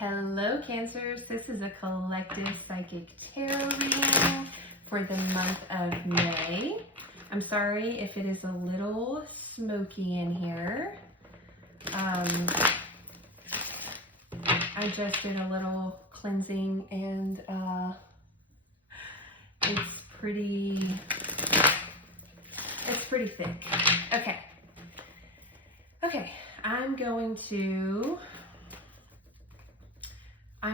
Hello, Cancers. This is a collective psychic tarot reading for the month of May. I'm sorry if it is a little smoky in here. I just did a little cleansing and it's pretty thick. Okay, I'm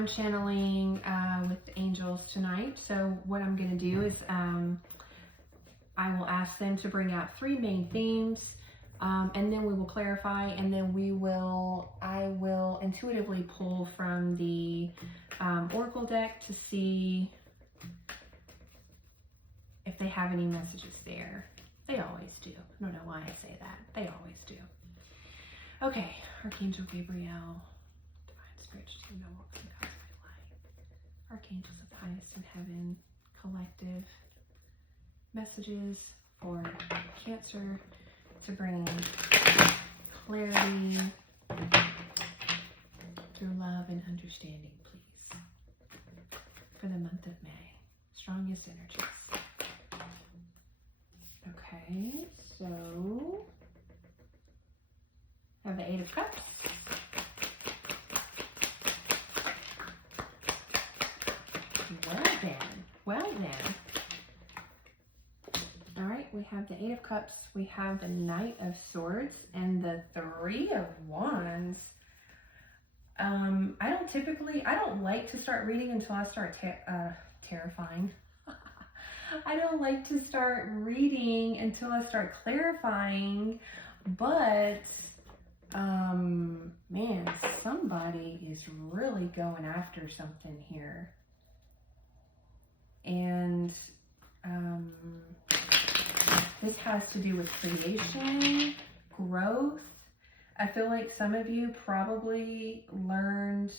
channeling with the angels tonight. So what I'm going to do is I will ask them to bring out three main themes, and then we will clarify, and then I will intuitively pull from the Oracle deck to see if they have any messages there. They always do. I don't know why I say that. They always do. Okay, Archangel Gabriel, Divine Spirit, you know, walks in cosmic light. Archangels of the highest in heaven, collective messages for Cancer to bring clarity through love and understanding, please, for the month of May. Strongest energies. Okay, so I have the Eight of Cups. Well then. All right, we have the Eight of Cups, we have the Knight of Swords, and the Three of Wands. I don't like to start reading until I start terrifying. I don't like to start reading until I start clarifying, but man, somebody is really going after something here. And this has to do with creation, growth. I feel like some of you probably learned,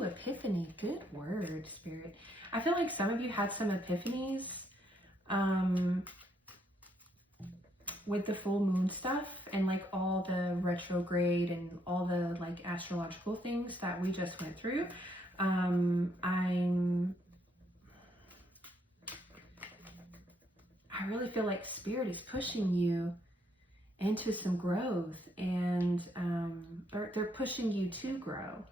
epiphany, good word, Spirit. I feel like some of you had some epiphanies with the full moon stuff and like all the retrograde and all the like astrological things that we just went through. I really feel like Spirit is pushing you into some growth, and or they're pushing you to grow.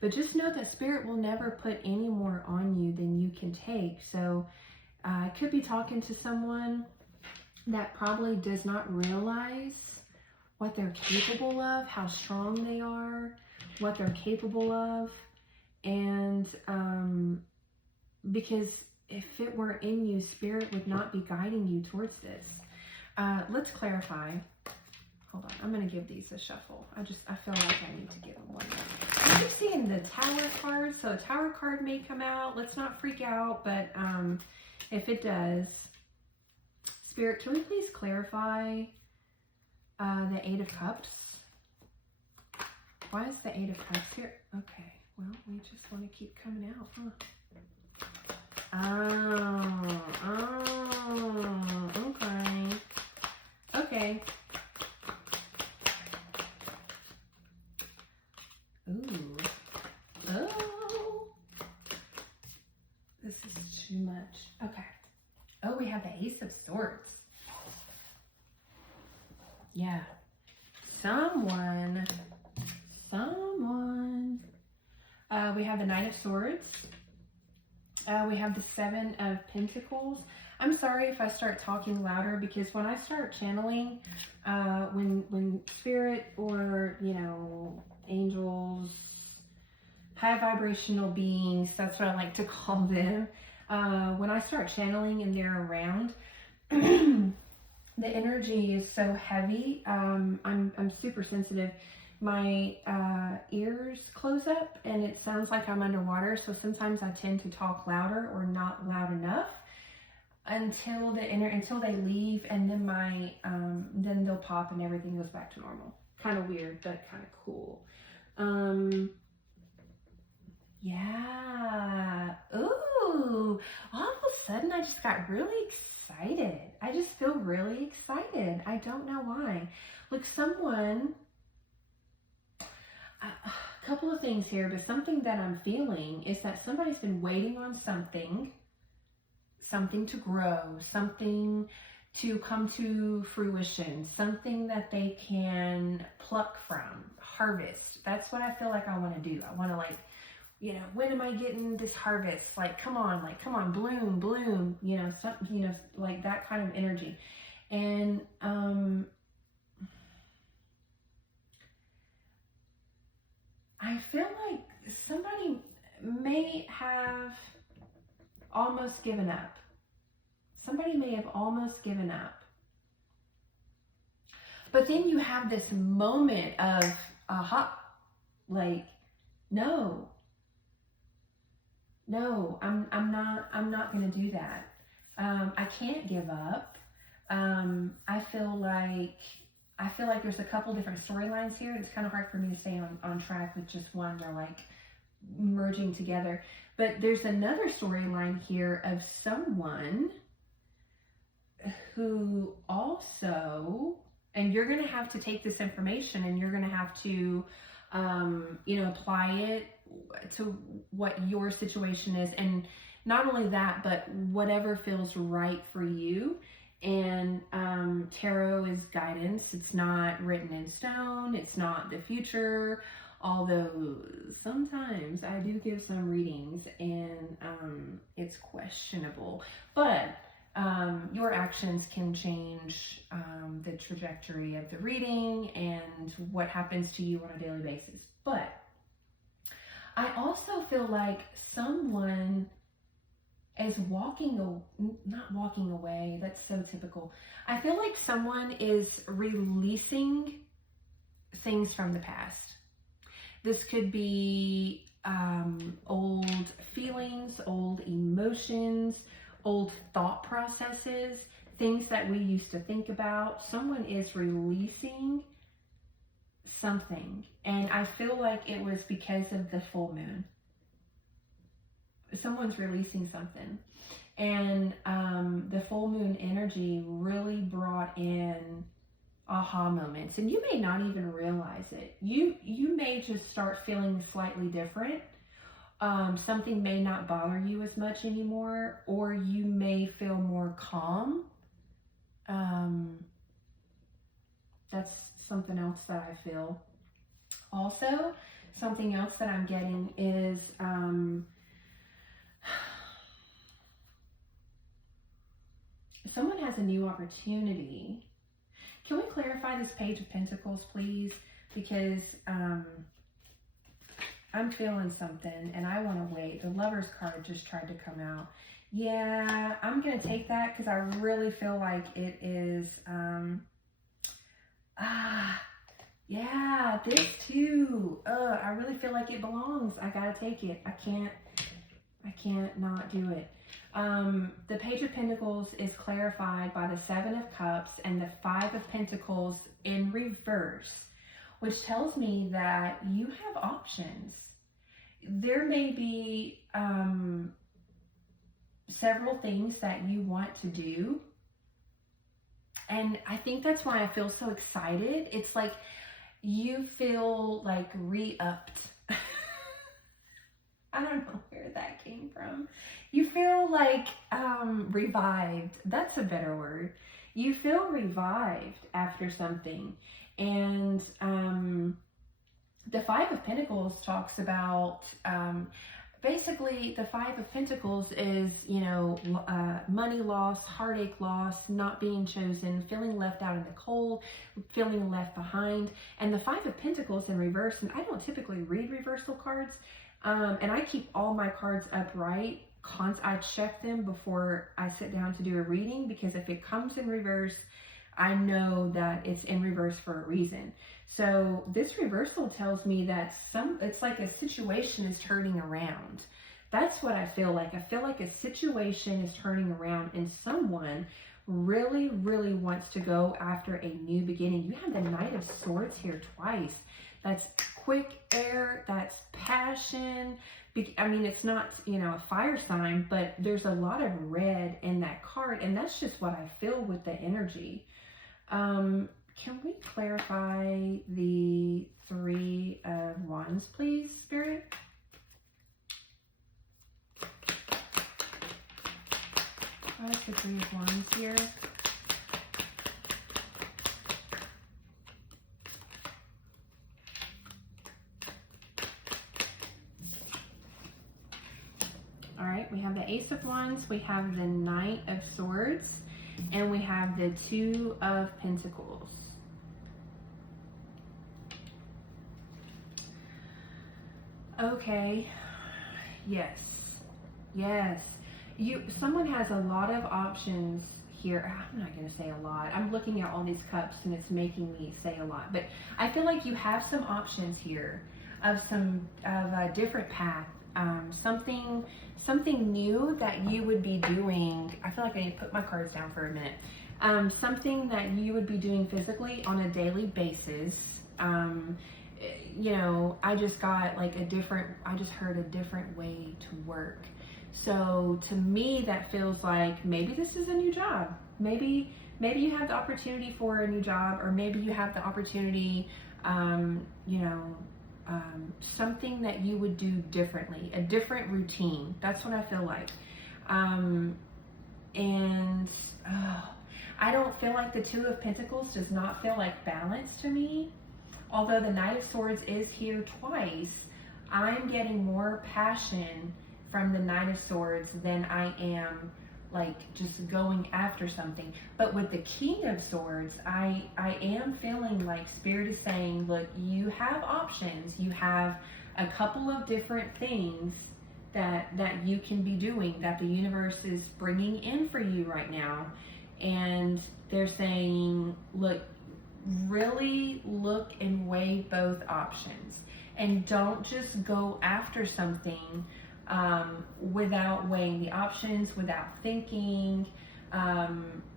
But just know that Spirit will never put any more on you than you can take. So I could be talking to someone that probably does not realize what they're capable of, how strong they are, what they're capable of. And because if it were in you, Spirit would not be guiding you towards this. Let's clarify. Hold on, I'm going to give these a shuffle. I feel like I need to give them one more. I keep seeing the Tower card, so a Tower card may come out. Let's not freak out, but if it does, Spirit, can we please clarify the Eight of Cups? Why is the Eight of Cups here? Okay, well, we just want to keep coming out, huh? Okay. Ooh. Oh. This is too much. Okay. Oh, we have the Ace of Swords. Yeah. Someone. We have the Knight of Swords. We have the Seven of Pentacles. I'm sorry if I start talking louder, because when I start channeling, when Spirit or, you know, angels, high vibrational beings, that's what I like to call them, when I start channeling and they're around, the energy is so heavy. I'm super sensitive. My ears close up and it sounds like I'm underwater, so sometimes I tend to talk louder or not loud enough until they leave, and then then they'll pop and everything goes back to normal. Kind of weird, but kind of cool. Yeah. Ooh. All of a sudden I just got really excited. I just feel really excited. I don't know why. Look, someone couple of things here, but something that I'm feeling is that somebody's been waiting on something to grow, something to come to fruition, something that they can pluck from, harvest. That's what I feel like I want to do. I want to, like, you know, when am I getting this harvest? Like, come on, bloom, bloom, you know, something, you know, like that kind of energy. And, I feel like somebody may have almost given up. Somebody may have almost given up. But then you have this moment of, aha, like, no, I'm not going to do that. I can't give up. I feel like there's a couple different storylines here. It's kind of hard for me to stay on track with just one. They're like merging together. But there's another storyline here of someone who also, and you're going to have to take this information and you're going to have to, you know, apply it to what your situation is. And not only that, but whatever feels right for you. And tarot is guidance. It's not written in stone. It's not the future. Although sometimes I do give some readings and it's questionable. But your actions can change the trajectory of the reading and what happens to you on a daily basis. But I also feel like someone is not walking away. That's so typical. I feel like someone is releasing things from the past. This could be old feelings, old emotions, old thought processes, things that we used to think about. Someone is releasing something. And I feel like it was because of the full moon. Someone's releasing something. And the full moon energy really brought in aha moments. And you may not even realize it. You may just start feeling slightly different. Something may not bother you as much anymore, or you may feel more calm. That's something else that I feel. Also, something else that I'm getting is someone has a new opportunity. Can we clarify this Page of Pentacles, please? Because I'm feeling something and I want to wait. The Lover's card just tried to come out. Yeah, I'm going to take that because I really feel like it is, yeah, this too. I really feel like it belongs. I got to take it. I can't not do it. The Page of Pentacles is clarified by the Seven of Cups and the Five of Pentacles in reverse, which tells me that you have options. There may be several things that you want to do. And I think that's why I feel so excited. It's like you feel like re-upped. I don't know where that came from. You feel like revived. That's a better word. You feel revived after something. And the Five of Pentacles talks about, basically the Five of Pentacles is, you know, money loss, heartache loss, not being chosen, feeling left out in the cold, feeling left behind. And the Five of Pentacles in reverse, and I don't typically read reversal cards, and I keep all my cards upright. I check them before I sit down to do a reading, because if it comes in reverse, I know that it's in reverse for a reason. So this reversal tells me that it's like a situation is turning around. That's what I feel like. I feel like a situation is turning around and someone really, really wants to go after a new beginning. You have the Knight of Swords here twice. That's quick air, that's passion. I mean, it's not, you know, a fire sign, but there's a lot of red in that card, and that's just what I feel with the energy. Can we clarify the Three of Wands, please? Three of Wands here. All right, we have the Ace of Wands, we have the Knight of Swords, and we have the Two of Pentacles. Okay, yes, yes. Someone has a lot of options here. I'm not going to say a lot. I'm looking at all these cups and it's making me say a lot, but I feel like you have some options here of a different path. Something new that you would be doing. I feel like I need to put my cards down for a minute. Something that you would be doing physically on a daily basis. You know, I just got like I just heard a different way to work. So to me, that feels like maybe this is a new job. Maybe you have the opportunity for a new job, or maybe you have the opportunity, you know, something that you would do differently, a different routine. That's what I feel like. I don't feel like the Two of Pentacles does not feel like balance to me. Although the Knight of Swords is here twice, I'm getting more passion from the Knight of Swords than I am like just going after something. But with the King of Swords, I am feeling like Spirit is saying, look, you have options. You have a couple of different things that you can be doing, that the universe is bringing in for you right now. And they're saying, look, really look and weigh both options, and don't just go after something without weighing the options, without thinking,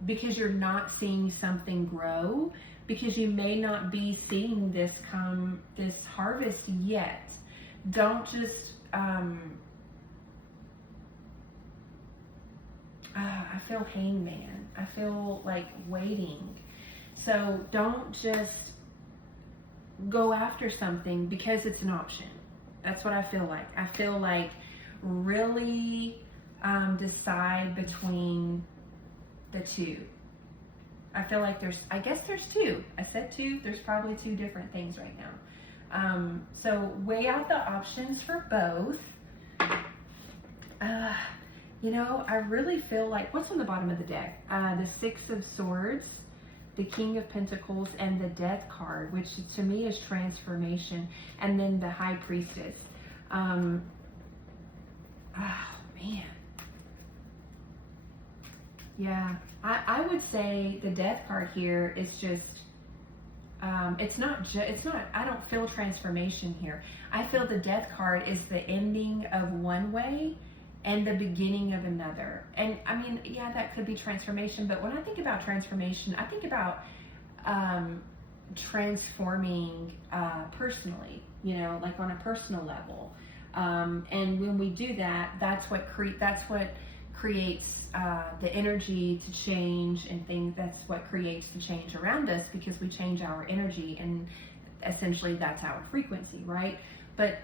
because you're not seeing something grow, because you may not be seeing this harvest yet. Don't just, I feel hangman. I feel like waiting. So don't just go after something because it's an option. That's what I feel like. I feel like really decide between the two. I feel like I guess there's two. I said two. There's probably two different things right now. So weigh out the options for both. You know, I really feel like, what's on the bottom of the deck? The Six of Swords, the King of Pentacles, and the Death card, which to me is transformation, and then the High Priestess. Oh man. Yeah, I would say the Death card here is just, it's not, I don't feel transformation here. I feel the Death card is the ending of one way and the beginning of another. And I mean, yeah, that could be transformation, but when I think about transformation, I think about transforming personally, you know, like on a personal level. And when we do that, that's what creates the energy to change and things. That's what creates the change around us, because we change our energy, and essentially that's our frequency, right? But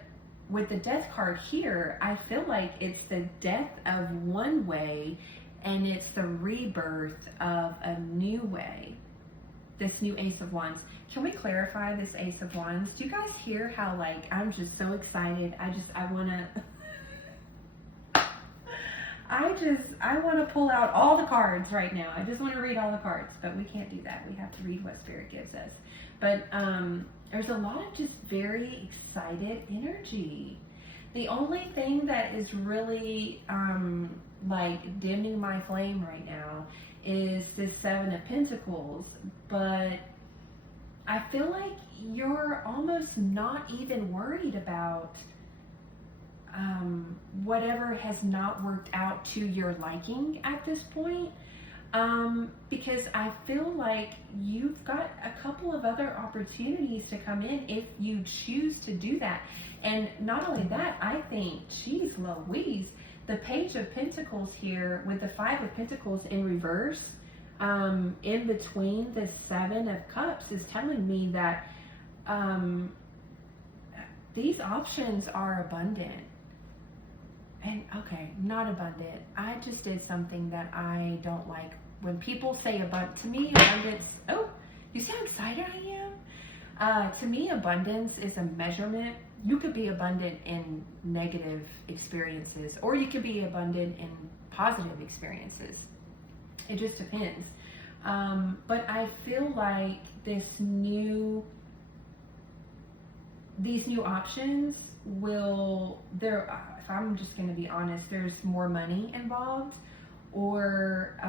with the Death card here, I feel like it's the death of one way and it's the rebirth of a new way. This new Ace of Wands. Can we clarify this Ace of Wands? Do you guys hear how, like, I'm just so excited? I want to pull out all the cards right now. I just want to read all the cards, but we can't do that. We have to read what Spirit gives us. But there's a lot of just very excited energy. The only thing that is really like dimming my flame right now is this Seven of Pentacles, but I feel like you're almost not even worried about whatever has not worked out to your liking at this point, because I feel like you've got a couple of other opportunities to come in if you choose to do that. And not only that, I think, geez Louise, the Page of Pentacles here with the Five of Pentacles in reverse, in between the Seven of Cups, is telling me that these options are abundant. and okay, not abundant. I just did something that I don't like. When people say abundant, to me, abundance, oh, you see how excited I am? To me, abundance is a measurement. You could be abundant in negative experiences, or you could be abundant in positive experiences. It just depends. But I feel like these new options will, if I'm just going to be honest, there's more money involved, or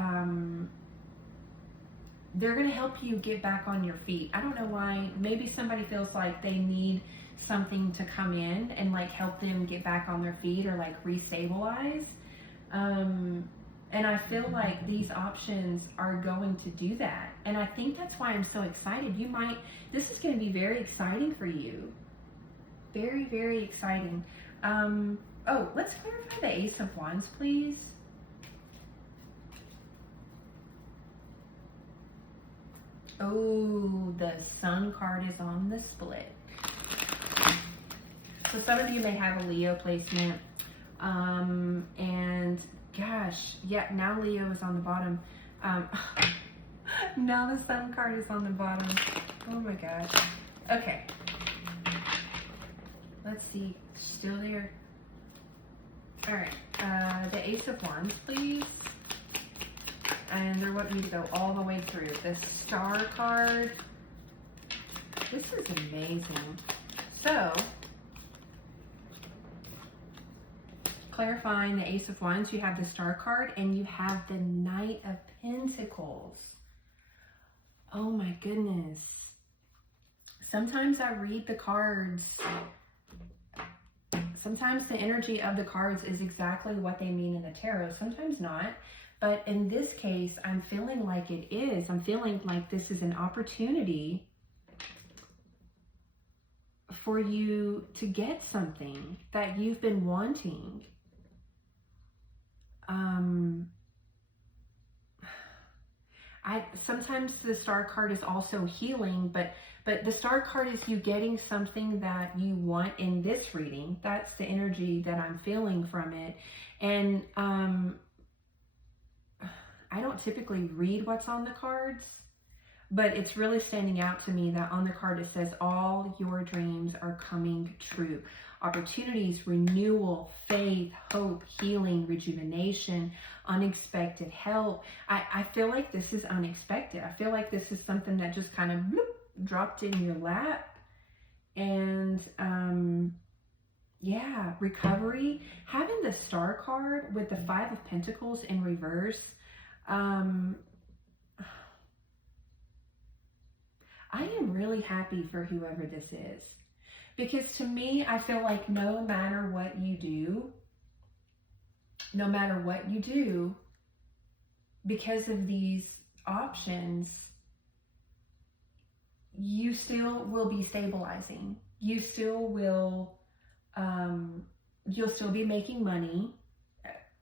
they're going to help you get back on your feet. I don't know why. Maybe somebody feels like they need something to come in and like help them get back on their feet, or like restabilize. And I feel like these options are going to do that. And I think that's why I'm so excited. This is going to be very exciting for you. Very, very exciting. Oh, let's clarify the Ace of Wands, please. Oh, the Sun card is on the split. So some of you may have a Leo placement. And gosh, yeah, now Leo is on the bottom. Now the Sun card is on the bottom. Oh my gosh. Okay. Let's see. Still there. All right. The Ace of Wands, please. And they're wanting me to go all the way through. The Star card. This is amazing. So, clarifying the Ace of Wands, you have the Star card and you have the Knight of Pentacles. Oh my goodness. Sometimes I read the cards. Sometimes the energy of the cards is exactly what they mean in the tarot. Sometimes not. But in this case, I'm feeling like it is. I'm feeling like this is an opportunity for you to get something that you've been wanting. Sometimes the Star card is also healing, but the Star card is you getting something that you want in this reading. That's the energy that I'm feeling from it. And I don't typically read what's on the cards, but it's really standing out to me that on the card it says all your dreams are coming true. Opportunities, renewal, faith, hope, healing, rejuvenation, unexpected help. I feel like this is unexpected. I feel like this is something that just kind of bloop, dropped in your lap. And yeah, recovery. Having the Star card with the Five of Pentacles in reverse. I am really happy for whoever this is. Because to me, I feel like no matter what you do, because of these options, you still will be stabilizing. You still will, you'll still be making money.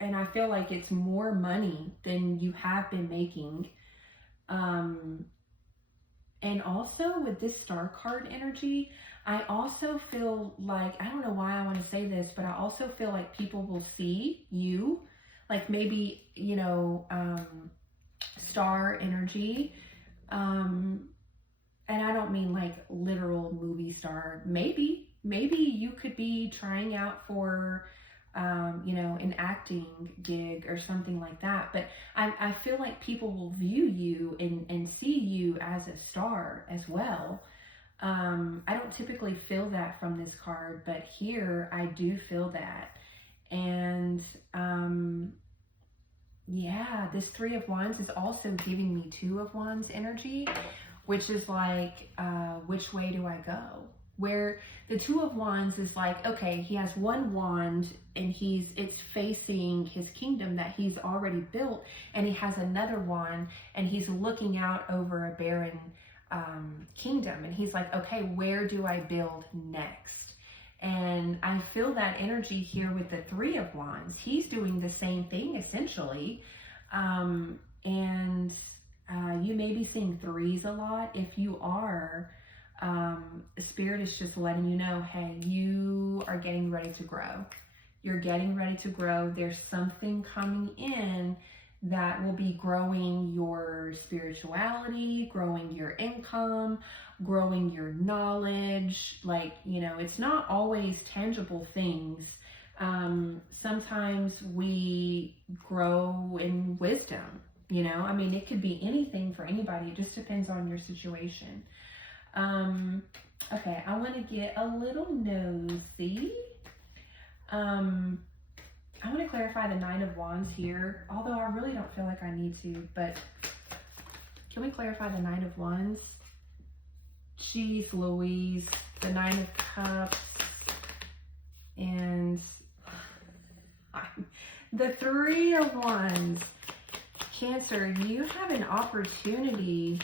And I feel like it's more money than you have been making. And also with this Star card energy, I also feel like, I don't know why I want to say this, but I also feel like people will see you, like maybe, you know, star energy. And I don't mean like literal movie star. Maybe you could be trying out for, you know, an acting gig or something like that. But I feel like people will view you and see you as a star as well. I don't typically feel that from this card, but here I do feel that. And yeah, this Three of Wands is also giving me Two of Wands energy, which is like, which way do I go? Where the Two of Wands is like, okay, he has one wand and it's facing his kingdom that he's already built, and he has another wand and he's looking out over a barren kingdom, and he's like, okay, where do I build next? And I feel that energy here with the Three of Wands. He's doing the same thing essentially. And you may be seeing threes a lot. If you are, Spirit is just letting you know, hey, you are getting ready to grow. You're getting ready to grow. There's something coming in that will be growing your spirituality, growing your income, growing your knowledge. Like, you know, it's not always tangible things. Sometimes we grow in wisdom, you know, I mean, it could be anything for anybody. It just depends on your situation. Okay, I want to get a little nosy. I want to clarify the Nine of Wands here, although I really don't feel like I need to, but can we clarify the Nine of Wands? Jeez Louise, the Nine of Cups, and the Three of Wands. Cancer, you have an opportunity,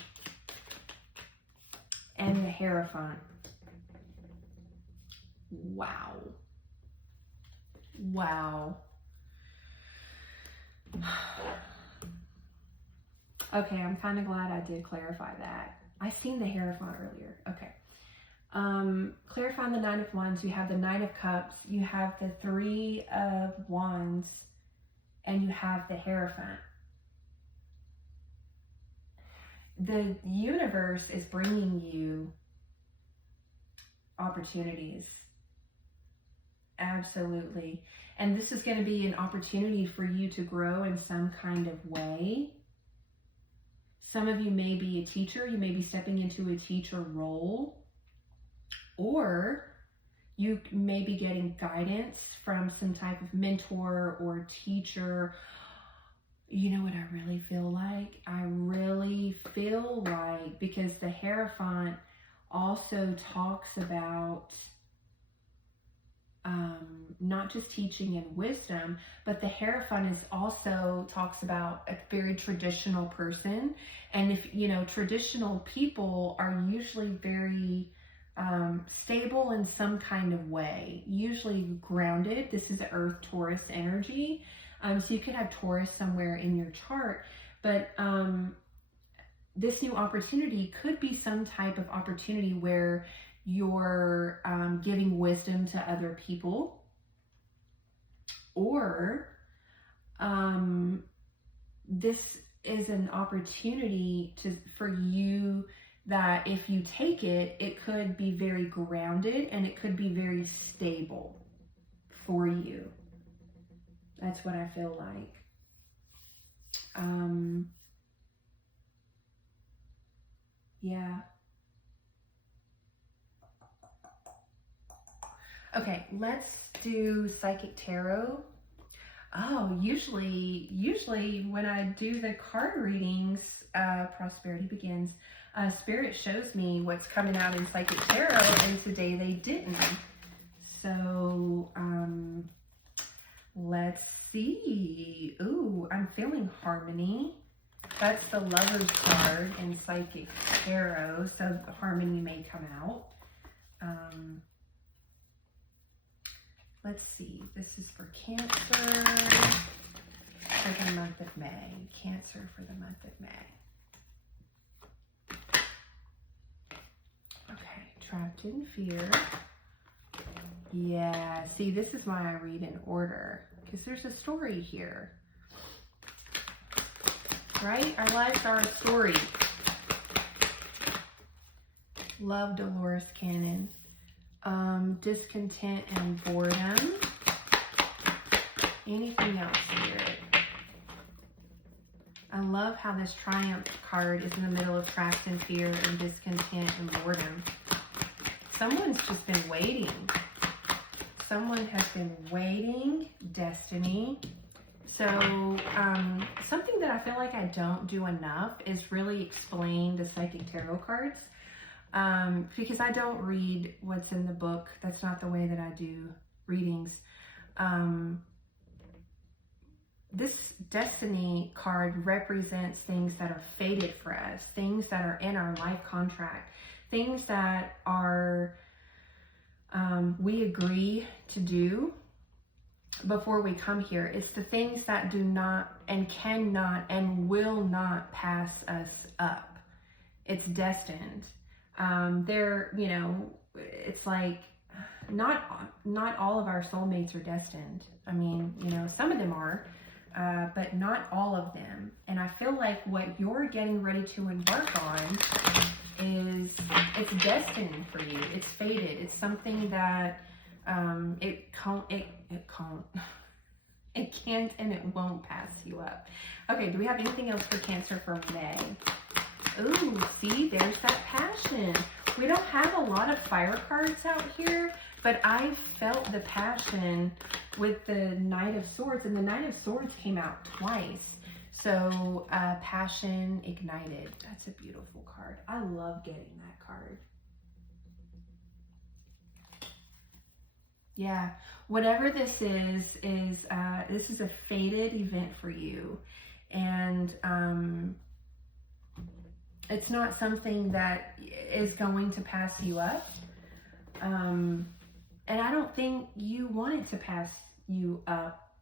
and the Hierophant. Wow. Wow. Okay, I'm kind of glad I did clarify that. I seen the Hierophant earlier. Okay. Clarifying the Nine of Wands, you have the Nine of Cups, you have the Three of Wands, and you have the Hierophant. The universe is bringing you opportunities. Absolutely. And this is going to be an opportunity for you to grow in some kind of way. Some of you may be a teacher. You may be stepping into a teacher role. Or you may be getting guidance from some type of mentor or teacher. You know what I really feel like? I really feel like, because the Hierophant also talks about not just teaching and wisdom, but the Hierophant is also talks about a very traditional person. And if, you know, traditional people are usually very stable in some kind of way, usually grounded. This is the Earth Taurus energy. So you could have Taurus somewhere in your chart, but this new opportunity could be some type of opportunity where you're giving wisdom to other people, or this is an opportunity for you that if you take it, it could be very grounded and it could be very stable for you. That's what I feel like. Yeah. Okay, let's do Psychic Tarot. Oh, usually when I do the card readings, Prosperity Begins, Spirit shows me what's coming out in Psychic Tarot, and today they didn't. So, let's see. Ooh, I'm feeling harmony. That's the Lover's card in Psychic Tarot, so harmony may come out. Let's see. This is for Cancer for the month of May. Cancer for the month of May. Okay, Trapped in Fear. Yeah, see, this is why I read in order, because there's a story here. Right? Our lives are a story. Love, Dolores Cannon. Discontent and boredom. Anything else here? I love how this Triumph card is in the middle of Trapped in Fear and Discontent and boredom. Someone's just been waiting. Someone has been waiting. Destiny. So, something that I feel like I don't do enough is really explain the Psychic Tarot cards. Because I don't read what's in the book. That's not the way that I do readings. This Destiny card represents things that are fated for us, things that are in our life contract, things that are we agree to do before we come here. It's the things that do not and cannot and will not pass us up. It's destined. They're, you know, it's like, not all of our soulmates are destined. I mean, you know, some of them are, but not all of them. And I feel like what you're getting ready to embark on is, it's destined for you. It's fated. It's something that it can't and it won't pass you up. Okay, do we have anything else for Cancer for May? Ooh, see, there's that passion. We don't have a lot of fire cards out here, but I felt the passion with the Knight of Swords, and the Knight of Swords came out twice. So, passion ignited. That's a beautiful card. I love getting that card. Yeah, whatever this is this is a fated event for you. And it's not something that is going to pass you up. And I don't think you want it to pass you up,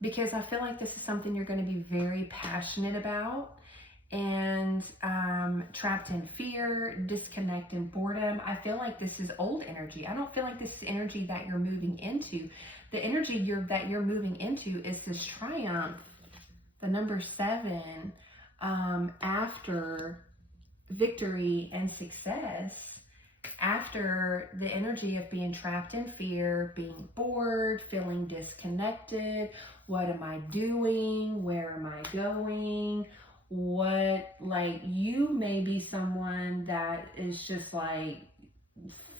because I feel like this is something you're going to be very passionate about, and trapped in fear, disconnect and boredom. I feel like this is old energy. I don't feel like this is energy that you're moving into. The energy that you're moving into is this triumph, the number 7, after victory and success, after the energy of being trapped in fear, being bored, feeling disconnected. What am I doing? Where am I going? What, like, you may be someone that is just like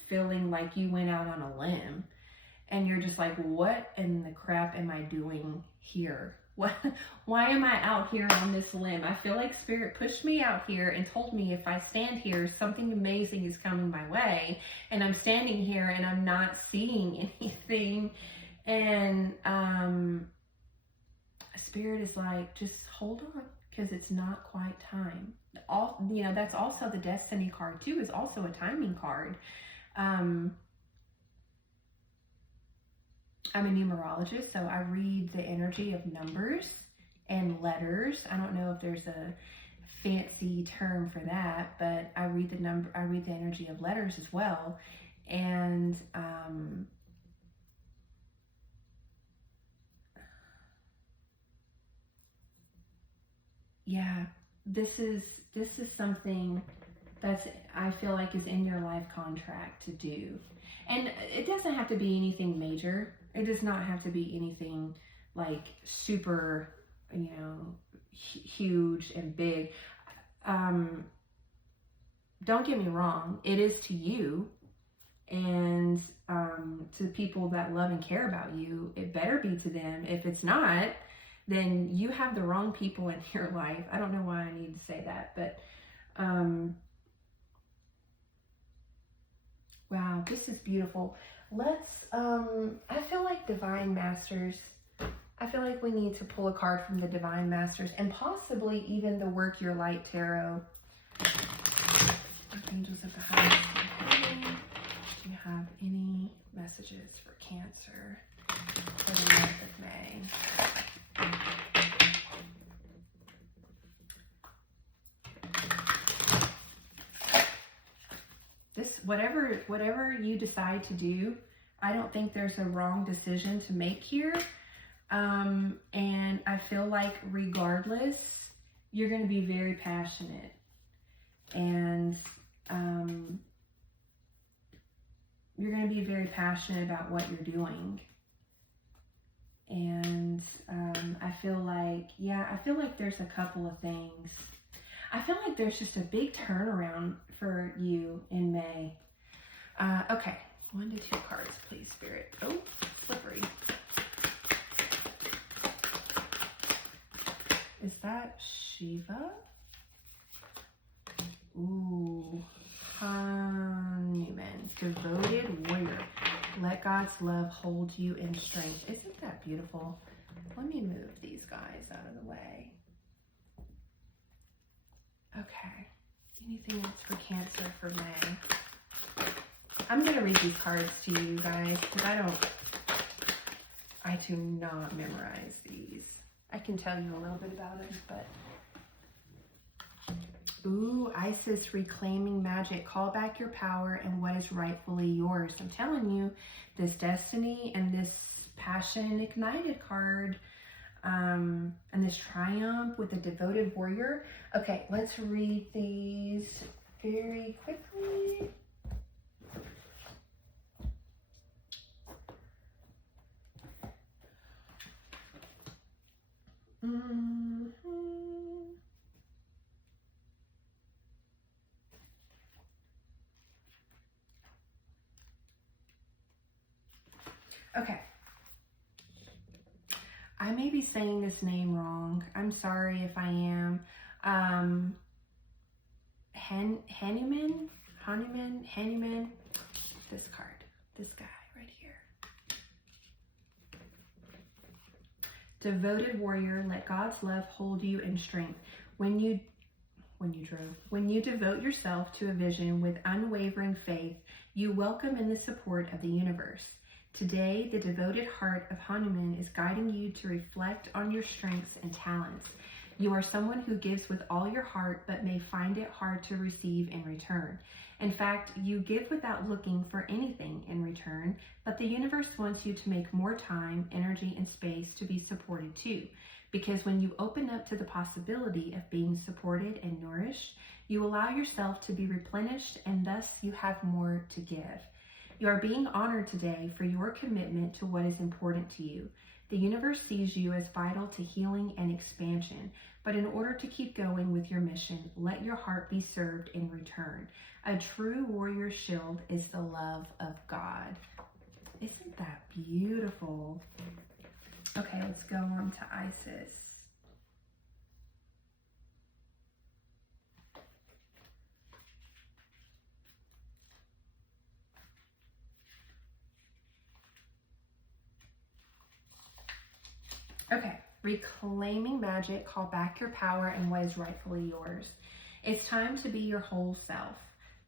feeling like you went out on a limb, and you're just like, what in the crap am I doing here? What, why am I out here on this limb? I feel like Spirit pushed me out here and told me if I stand here, something amazing is coming my way. And I'm standing here and I'm not seeing anything. And Spirit is like, just hold on, because it's not quite time. You know, that's also the Destiny card too, is also a timing card. I'm a numerologist, so I read the energy of numbers and letters. I don't know if there's a fancy term for that, but I read the energy of letters as well. And yeah, this is something that's, I feel like, is in your life contract to do. And it doesn't have to be anything major. It does not have to be anything like super, you know, huge and big. Don't get me wrong, it is to you, and to people that love and care about you. It better be to them. If it's not, then you have the wrong people in your life. I don't know why I need to say that, but wow, this is beautiful. Let's, I feel like Divine Masters, I feel like we need to pull a card from the Divine Masters, and possibly even the Work Your Light Tarot. Angels of the Highest. Do you have any messages for Cancer for the month of May? This, whatever you decide to do, I don't think there's a wrong decision to make here. And I feel like regardless, you're going to be very passionate, and you're going to be very passionate about what you're doing. And I feel like, yeah, I feel like there's a couple of things. I feel like there's just a big turnaround for you in May. Okay, 1 to 2 cards, please, Spirit. Oh, slippery. Is that Shiva? Ooh, Hanuman, devoted warrior. Let God's love hold you in strength. Isn't that beautiful? Let me move these guys out of the way. Okay, anything else for Cancer for May? I'm going to read these cards to you guys, because I do not memorize these. I can tell you a little bit about it, but Ooh, Isis, reclaiming magic. Call back your power and what is rightfully yours. I'm telling you, this destiny and this passion ignited card, and this triumph with the devoted warrior. Okay, let's read these very quickly. Okay. I may be saying this name wrong. I'm sorry if I am. Hanuman? This card. This guy right here. Devoted warrior, let God's love hold you in strength. When you devote yourself to a vision with unwavering faith, you welcome in the support of the universe. Today, the devoted heart of Hanuman is guiding you to reflect on your strengths and talents. You are someone who gives with all your heart, but may find it hard to receive in return. In fact, you give without looking for anything in return, but the universe wants you to make more time, energy, and space to be supported too. Because when you open up to the possibility of being supported and nourished, you allow yourself to be replenished, and thus you have more to give. You are being honored today for your commitment to what is important to you. The universe sees you as vital to healing and expansion, but in order to keep going with your mission, let your heart be served in return. A true warrior shield is the love of God. Isn't that beautiful? Okay, let's go on to Isis. Okay, reclaiming magic, call back your power and what is rightfully yours. It's time to be your whole self.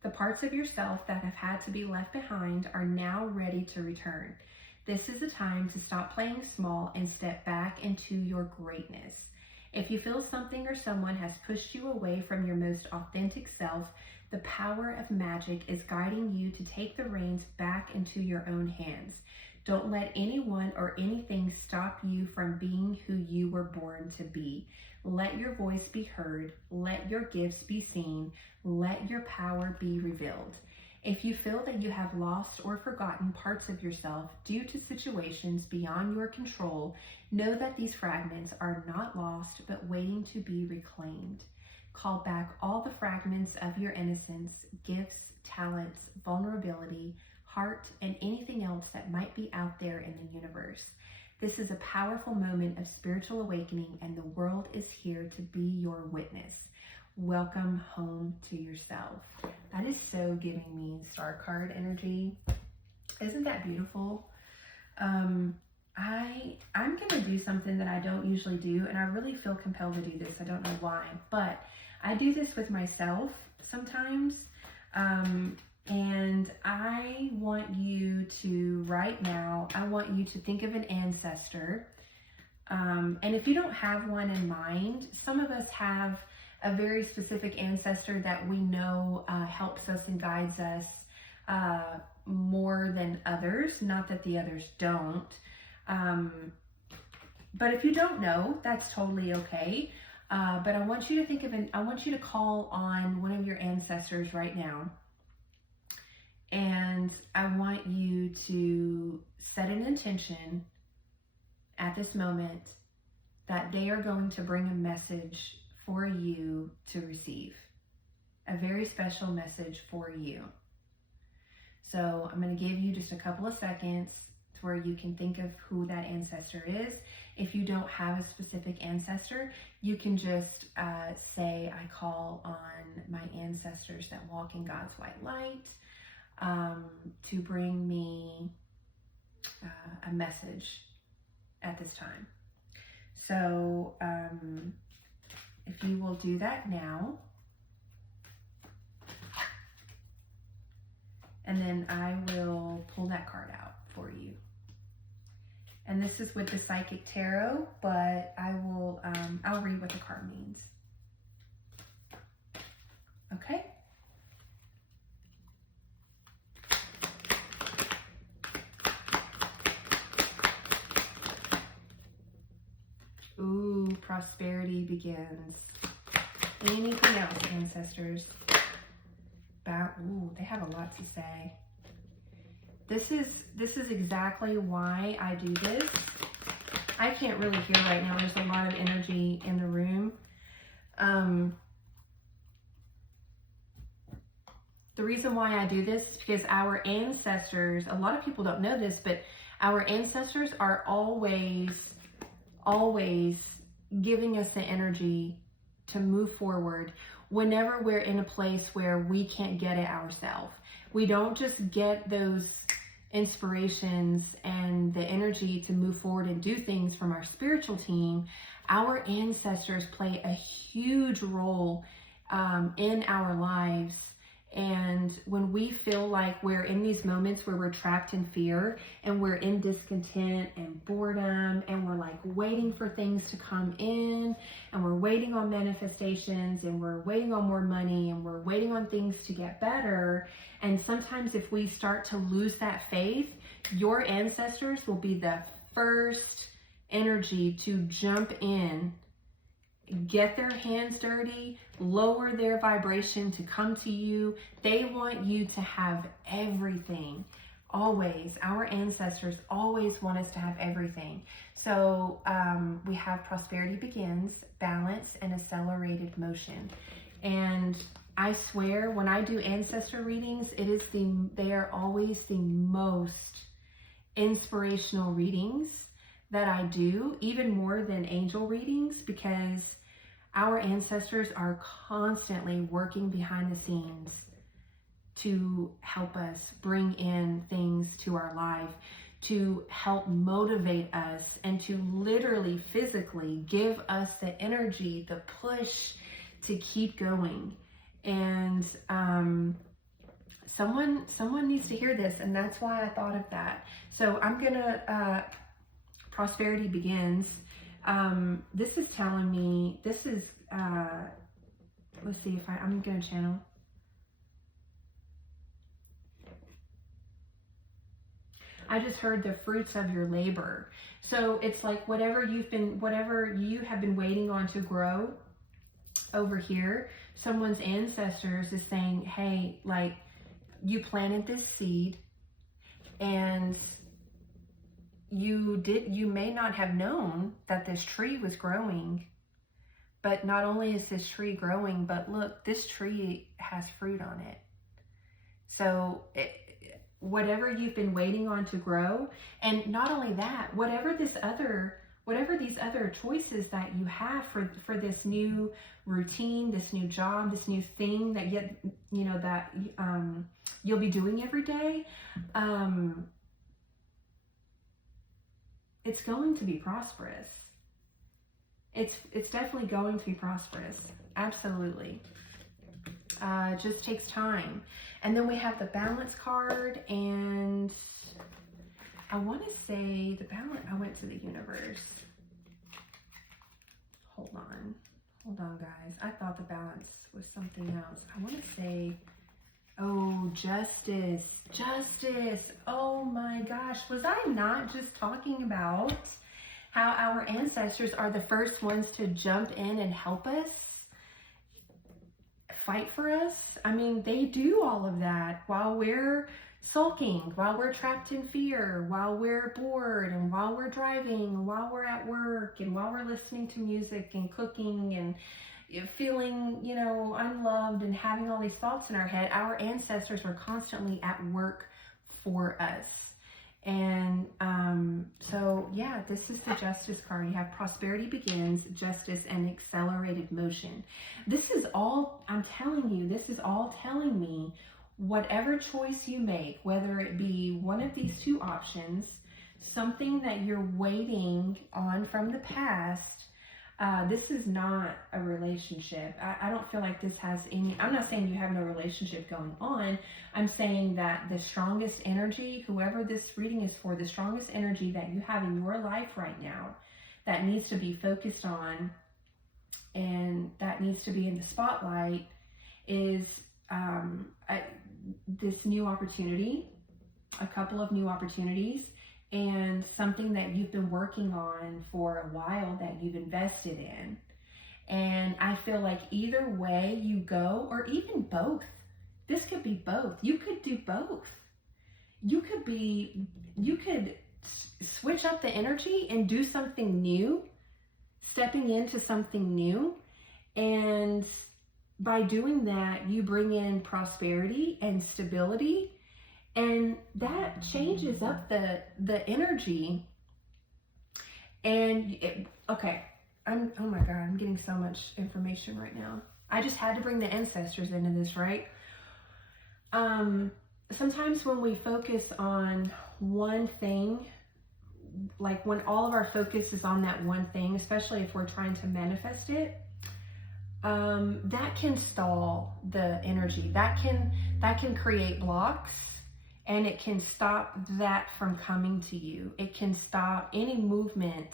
The parts of yourself that have had to be left behind are now ready to return. This is the time to stop playing small and step back into your greatness. If you feel something or someone has pushed you away from your most authentic self, the power of magic is guiding you to take the reins back into your own hands. Don't let anyone or anything stop you from being who you were born to be. Let your voice be heard. Let your gifts be seen. Let your power be revealed. If you feel that you have lost or forgotten parts of yourself due to situations beyond your control, know that these fragments are not lost but waiting to be reclaimed. Call back all the fragments of your innocence, gifts, talents, vulnerability, heart, and anything else that might be out there in the universe. This is a powerful moment of spiritual awakening, and the world is here to be your witness. Welcome home to yourself. That is so giving me star card energy. Isn't that beautiful? I'm gonna do something that I don't usually do, and I really feel compelled to do this. I don't know why, but I do this with myself sometimes. And I want you to, right now, I want you to think of an ancestor. And if you don't have one in mind, some of us have a very specific ancestor that we know helps us and guides us more than others. Not that the others don't. But if you don't know, that's totally okay. But I want you to think of I want you to call on one of your ancestors right now. And I want you to set an intention at this moment that they are going to bring a message for you to receive. A very special message for you. So I'm going to give you just a couple of seconds to where you can think of who that ancestor is. If you don't have a specific ancestor, you can just say, I call on my ancestors that walk in God's white light. To bring me a message at this time. So if you will do that now, and then I will pull that card out for you. And this is with the Psychic Tarot, but I'll read what the card means. prosperity begins. Anything else, ancestors? Ooh, they have a lot to say. This is exactly why I do this. I can't really hear right now. There's a lot of energy in the room. The reason why I do this is because our ancestors, a lot of people don't know this, but our ancestors are always giving us the energy to move forward whenever we're in a place where we can't get it ourselves. We don't just get those inspirations and the energy to move forward and do things from our spiritual team. Our ancestors play a huge role in our lives. And when we feel like we're in these moments where we're trapped in fear and we're in discontent and boredom and we're like waiting for things to come in and we're waiting on manifestations and we're waiting on more money and we're waiting on things to get better. And sometimes if we start to lose that faith, your ancestors will be the first energy to jump in, get their hands dirty, lower their vibration to come to you. They want you to have everything. Always. Our ancestors always want us to have everything. So we have prosperity begins, balance, and accelerated motion. And I swear when I do ancestor readings, they are always the most inspirational readings that I do, even more than angel readings, because our ancestors are constantly working behind the scenes to help us bring in things to our life, to help motivate us, and to literally physically give us the energy, the push to keep going. And someone needs to hear this, and that's why I thought of that. So I'm gonna prosperity begins. This is telling me, let's see if I'm gonna channel. I just heard the fruits of your labor. So it's like whatever you have been waiting on to grow over here, someone's ancestors is saying, hey, like you planted this seed and you may not have known that this tree was growing, but not only is this tree growing, but look, this tree has fruit on it. So whatever you've been waiting on to grow, and not only that, whatever these other choices that you have for this new routine, this new job, this new thing that you'll be doing every day, it's going to be prosperous. It's definitely going to be prosperous. Absolutely. It just takes time. And then we have the balance card, and I want to say the balance, I went to the universe. Hold on guys. I thought the balance was something else. I want to say, oh, justice. Oh my gosh. Was I not just talking about how our ancestors are the first ones to jump in and help us, fight for us? I mean, they do all of that while we're sulking, while we're trapped in fear, while we're bored, and while we're driving, while we're at work, and while we're listening to music and cooking and feeling, unloved and having all these thoughts in our head. Our ancestors are constantly at work for us. And so yeah, this is the justice card. You have prosperity begins, justice, and accelerated motion. This is all, I'm telling you, this is all telling me whatever choice you make, whether it be one of these two options, something that you're waiting on from the past, this is not a relationship. I don't feel like this has any, I'm not saying you have no relationship going on. I'm saying that the strongest energy, whoever this reading is for, the strongest energy that you have in your life right now that needs to be focused on and that needs to be in the spotlight is this new opportunity, a couple of new opportunities, and something that you've been working on for a while that you've invested in. And I feel like either way you go, or even both, this could be both. You could do both. You could switch up the energy and do something new, stepping into something new. And by doing that, you bring in prosperity and stability, and that changes up the energy. And okay, oh my God, I'm getting so much information right now. I just had to bring the ancestors into this, right? Sometimes when we focus on one thing, like when all of our focus is on that one thing, especially if we're trying to manifest it, that can stall the energy. That can create blocks, and it can stop that from coming to you. It can stop any movement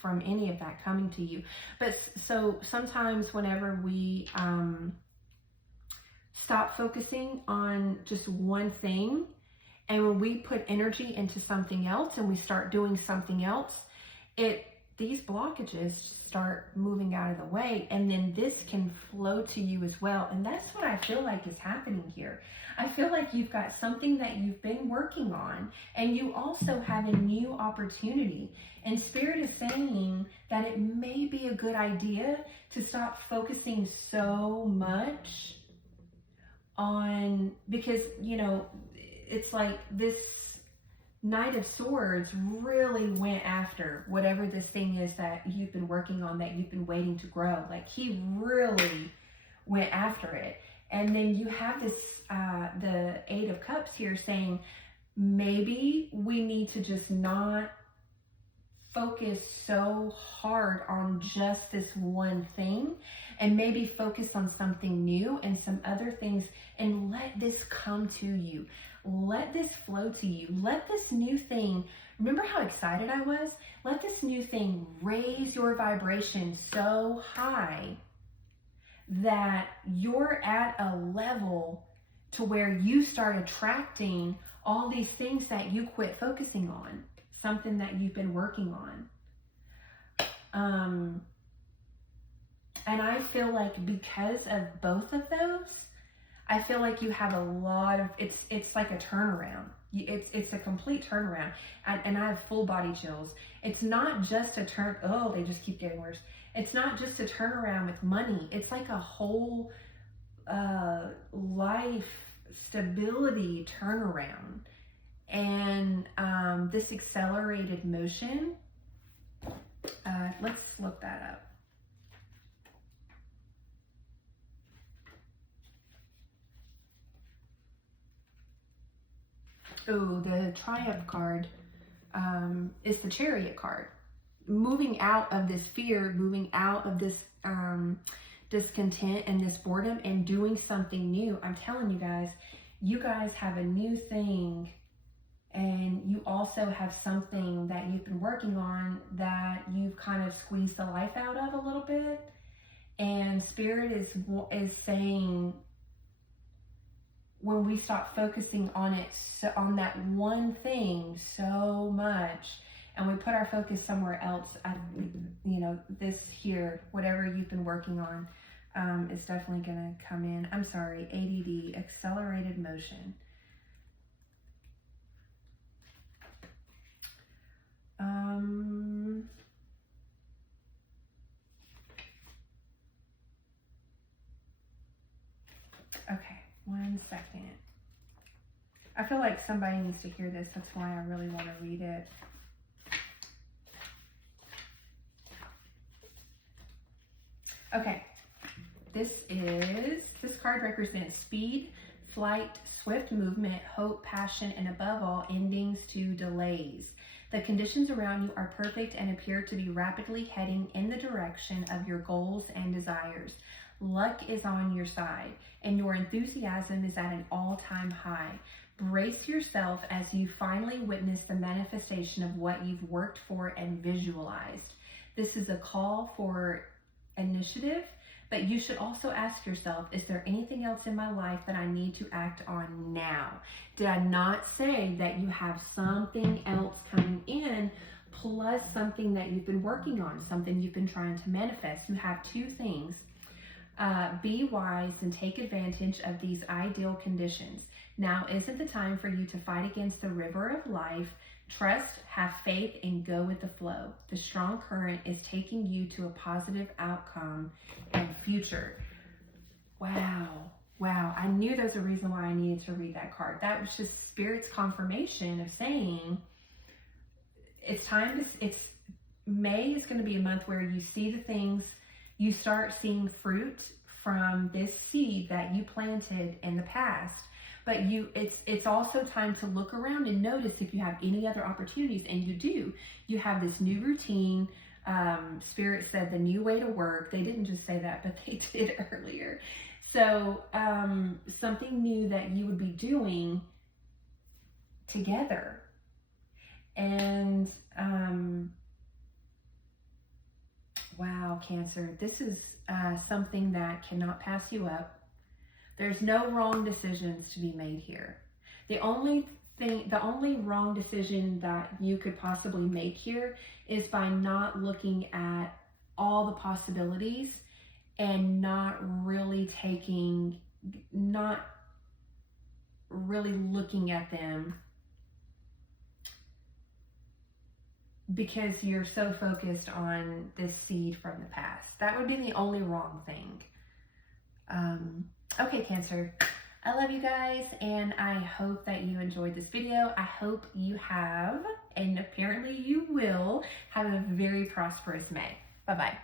from any of that coming to you. But so sometimes whenever we stop focusing on just one thing, and when we put energy into something else and we start doing something else, these blockages start moving out of the way, and then this can flow to you as well. And that's what I feel like is happening here. I feel like you've got something that you've been working on, and you also have a new opportunity. And Spirit is saying that it may be a good idea to stop focusing so much on, because, you know, it's like this Knight of Swords really went after whatever this thing is that you've been working on, that you've been waiting to grow. Like, he really went after it. And then you have this, the Eight of Cups here saying, maybe we need to just not focus so hard on just this one thing, and maybe focus on something new and some other things, and let this come to you. Let this flow to you. Let this new thing, remember how excited I was? Let this new thing raise your vibration so high that you're at a level to where you start attracting all these things that you quit focusing on, something that you've been working on. And I feel like because of both of those, I feel like you have a lot of, it's like a turnaround. It's a complete turnaround. And I have full body chills. It's not just a they just keep getting worse. It's not just a turnaround with money. It's like a whole life stability turnaround. And this accelerated motion, let's look that up. Oh, the Triumph card is the Chariot card. Moving out of this fear, moving out of this discontent and this boredom, and doing something new. I'm telling you guys have a new thing, and you also have something that you've been working on that you've kind of squeezed the life out of a little bit. And Spirit is saying, when we stop focusing on it, on that one thing so much, and we put our focus somewhere else, this here, whatever you've been working on, is definitely going to come in. I'm sorry, ADD, accelerated motion. Okay, 1 second. I feel like somebody needs to hear this. That's why I really want to read it. Okay, this card represents speed, flight, swift movement, hope, passion, and above all, endings to delays. The conditions around you are perfect and appear to be rapidly heading in the direction of your goals and desires. Luck is on your side, and your enthusiasm is at an all-time high. Brace yourself as you finally witness the manifestation of what you've worked for and visualized. This is a call for initiative, But you should also ask yourself, is there anything else in my life that I need to act on now? Did I not say that you have something else coming in plus something that you've been working on, something you've been trying to manifest? You have two things. Be wise and take advantage of these ideal conditions. Now isn't the time for you to fight against the river of life. Trust, have faith, and go with the flow. The strong current is taking you to a positive outcome and future. Wow. Wow. I knew there's a reason why I needed to read that card. That was just Spirit's confirmation of saying it's time to, May is going to be a month where you see the things, you start seeing fruit from this seed that you planted in the past. But it's also time to look around and notice if you have any other opportunities, and you do. You have this new routine. Spirit said the new way to work. They didn't just say that, but they did earlier. So something new that you would be doing together. And wow, Cancer, this is something that cannot pass you up. There's no wrong decisions to be made here. The only wrong decision that you could possibly make here is by not looking at all the possibilities and not really looking at them, because you're so focused on this seed from the past. That would be the only wrong thing. Okay, Cancer, I love you guys, and I hope that you enjoyed this video. I hope you have, and apparently you will, have a very prosperous May. Bye-bye.